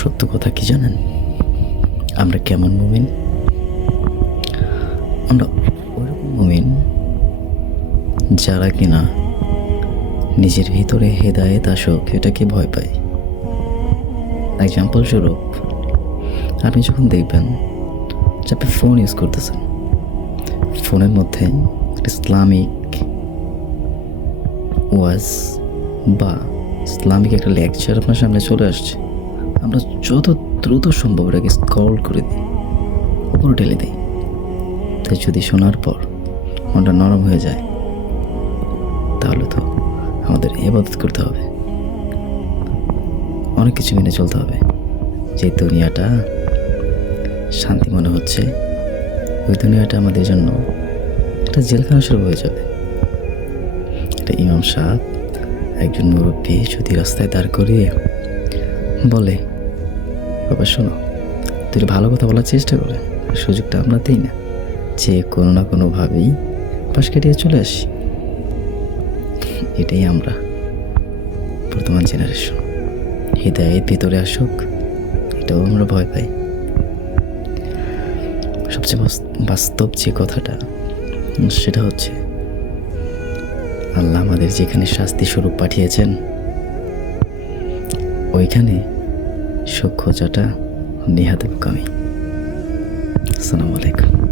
সত্য কথা কি জানেন? আমরা কেমন মুমিন? আমরা ওরকম মুমিন যারা কিনা নিজের ভিতরে হেদায়েত আসুক এটাকে ভয় পায়। এক্সাম্পল স্বরূপ, আপনি যখন দেখবেন যে আপনি ফোন ইউজ করতেছেন, ফোনের মধ্যে ইসলামিক ওয়াজ বা ইসলামিক একটা লেকচার আপনার সামনে চলে আসছে, আমরা যত দ্রুত সম্ভব এটাকে স্ক্রল করে দিই, উপরে ঠেলে দিই। তাই যদি শোনার পর মনটা নরম হয়ে যায়, তাহলে তো আমাদের ইবাদত করতে হবে, অনেক কিছু মেনে চলতে হবে। যে দুনিয়াটা শান্তি মনে হচ্ছে, ওই দুনিয়াটা আমাদের জন্য একটা জেলখানা শুরু হয়ে যাবে। একটা ইমাম সাহেব একজন মুরব্বী যদি রাস্তায় দাঁড় করিয়ে বলে, বাবা শোনো, তুই ভালো কথা বলার চেষ্টা করে, সুযোগটা আমরা দিই না, যে কোনো না কোনোভাবেই পাশ কাটিয়ে চলে আসি। এটাই আমরা বর্তমান জেনারেশন। হৃদয়ের ভিতরে আসুক এটাও আমরা ভয় পাই। সবচেয়ে বাস্তব যে কথাটা, সেটা হচ্ছে আল্লাহ আমাদের যেখানে শাস্তি স্বরূপ পাঠিয়েছেন, ওইখানে সুখ খোঁজাটা নেহাত বোকামি। আসসালামু আলাইকুম।